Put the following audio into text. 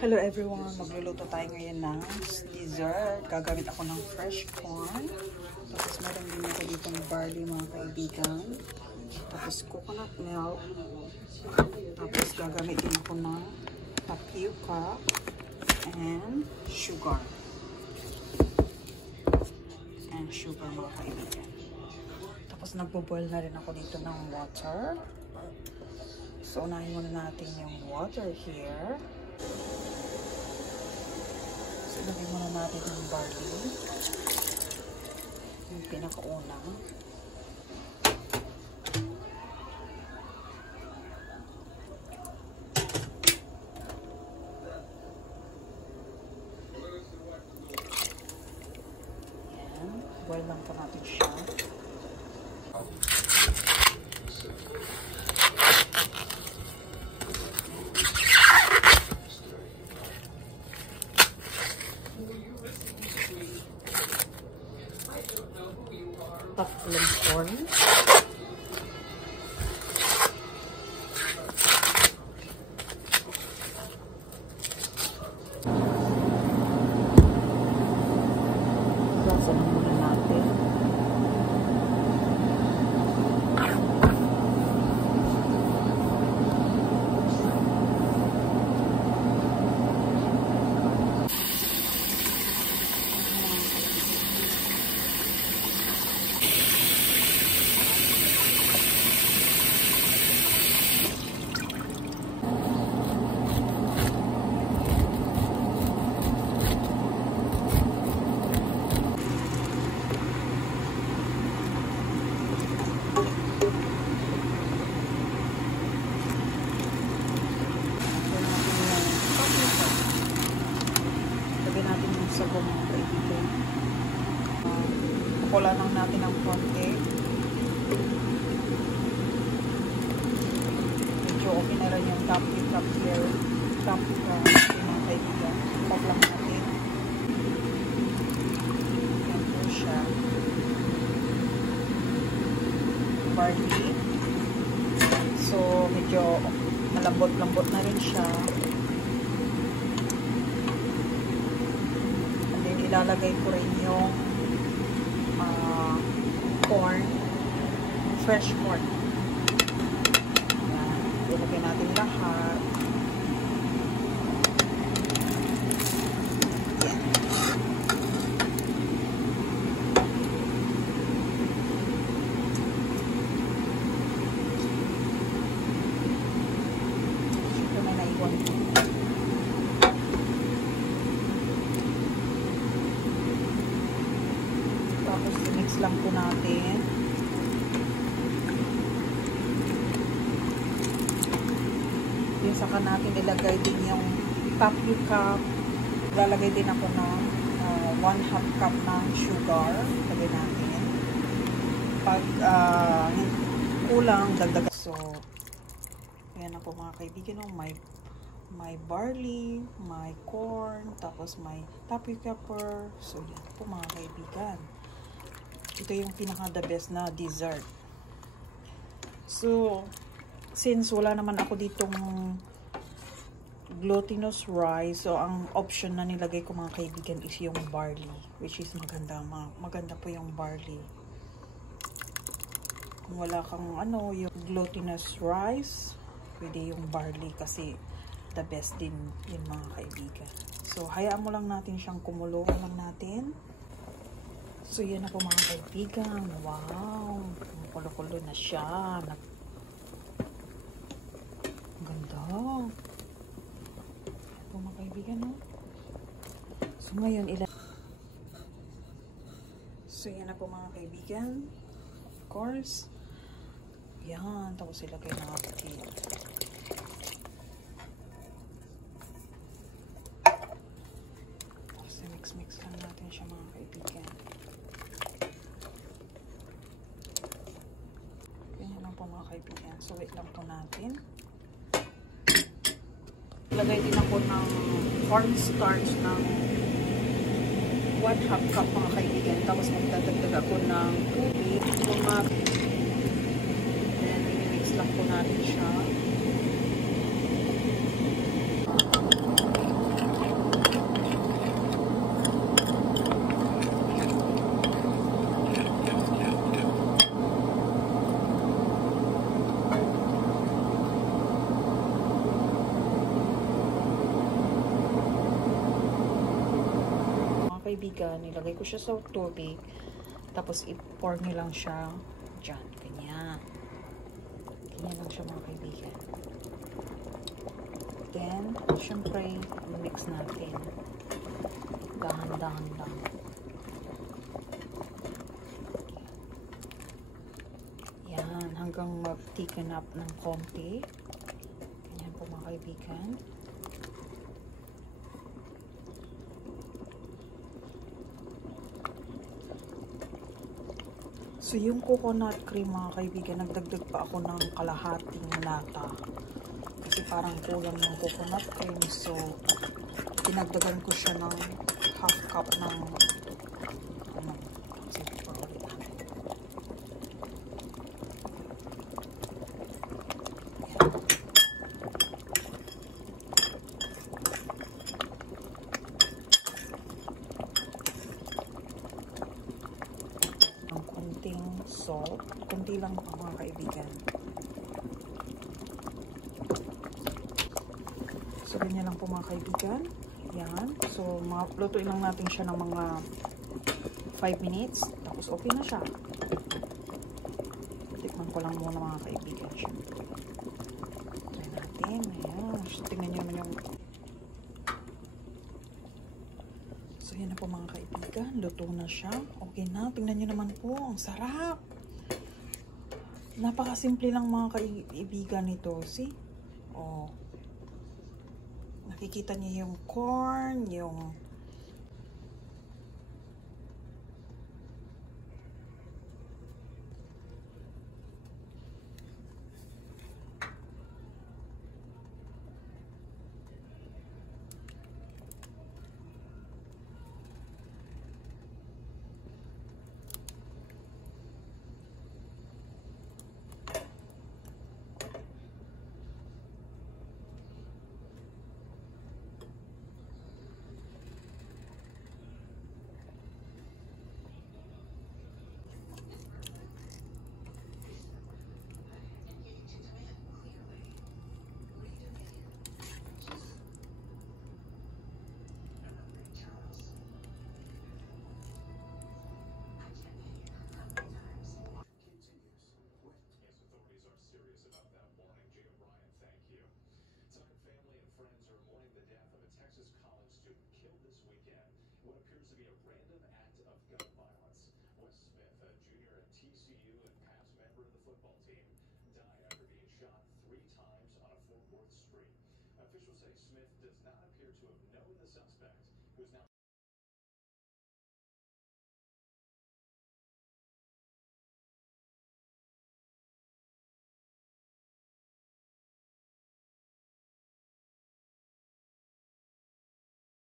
Hello everyone! Magluluto tayo ngayon ng dessert. Gagamit ako ng fresh corn. Tapos meron din ako dito ng barley mga kaibigan. Tapos coconut milk. Tapos gagamit din ako ng tapioca and sugar. And sugar mga kaibigan. Tapos nagbo-boil na rin ako dito ng water. So unahin muna natin yung water here. So, ilagay muna natin yung barley. Yung pinakauna. Yan. Boil lang po natin siya. Tatlong corn. Lasan muna natin. Sabon mga kaibigan. Pakula lang natin ang konti. Medyo okay na rin yung tapioca here. Tapioca mga kaibigan. Pag lang natin. Yan po siya. Barley. So medyo malambot-lambot na rin siya. Ilalagay ko rin yung corn, fresh corn. Ayan. Ilagay natin lahat. Ayan. Ito na naiwan ko. Tapos mix lang po natin. Yung saka natin ilagay din yung tapioca. Lalagay din ako ng 1/2 cup ng sugar. Lagay natin. Pag kulang, dagdag. So, ayan ako mga kaibigan. May barley, may corn, tapos may tapioca pepper. So, yan po mga kaibigan. Ito yung pinaka the best na dessert. So, since wala naman ako ditong glutinous rice, so ang option na nilagay ko mga kaibigan is yung barley, which is maganda. Maganda po yung barley. Kung wala kang yung glutinous rice, pwede yung barley kasi the best din yun mga kaibigan. So, hayaan mo lang natin siyang kumulo lang natin. So, yan na po mga kaibigan. Wow! Kumukulo-kulo na siya. Ang ganda. Yan po mga kaibigan, no? So, ngayon, So, yan na po mga kaibigan. Of course. Yan. Tapos ilagay natin. Mix lang natin siya mga kaibigan. Ganyan lang po mga kaibigan. So wait lang po natin. Lagay din ako ng cornstarch ng 1/2 cup mga kaibigan. Tapos magdadagdag ako ng tubig. Then mix lang po natin siya. kaibigan, nilagay ko siya sa tubig. Tapos i-pour nyo lang siya dyan. Ganyan. Ganyan lang siya mga kaibigan. Then, syempre, mix natin. Dahan-dahan lang. Yan, hanggang mag-thicken up ng konti. Ganyan po mga kaibigan. So, yung coconut cream mga kaibigan, nagdagdag pa ako ng kalahating lata. Kasi parang kulang ng coconut cream. So, dinagdagan ko siya ng half cup ng salt. Kunti lang po mga kaibigan. So, ganyan lang po mga kaibigan. Yan. So, lutuin lang natin siya ng mga 5 minutes. Tapos, okay na siya. Tikman ko lang muna mga kaibigan siya. Try natin. Ayan. So, tingnan nyo naman yung... So, yan na po mga kaibigan. Luto na siya. Okay na. Tingnan nyo naman po. Ang sarap. Napakasimple lang mga kaibigan nito. See? Oh. Nakikita niyo yung corn, yung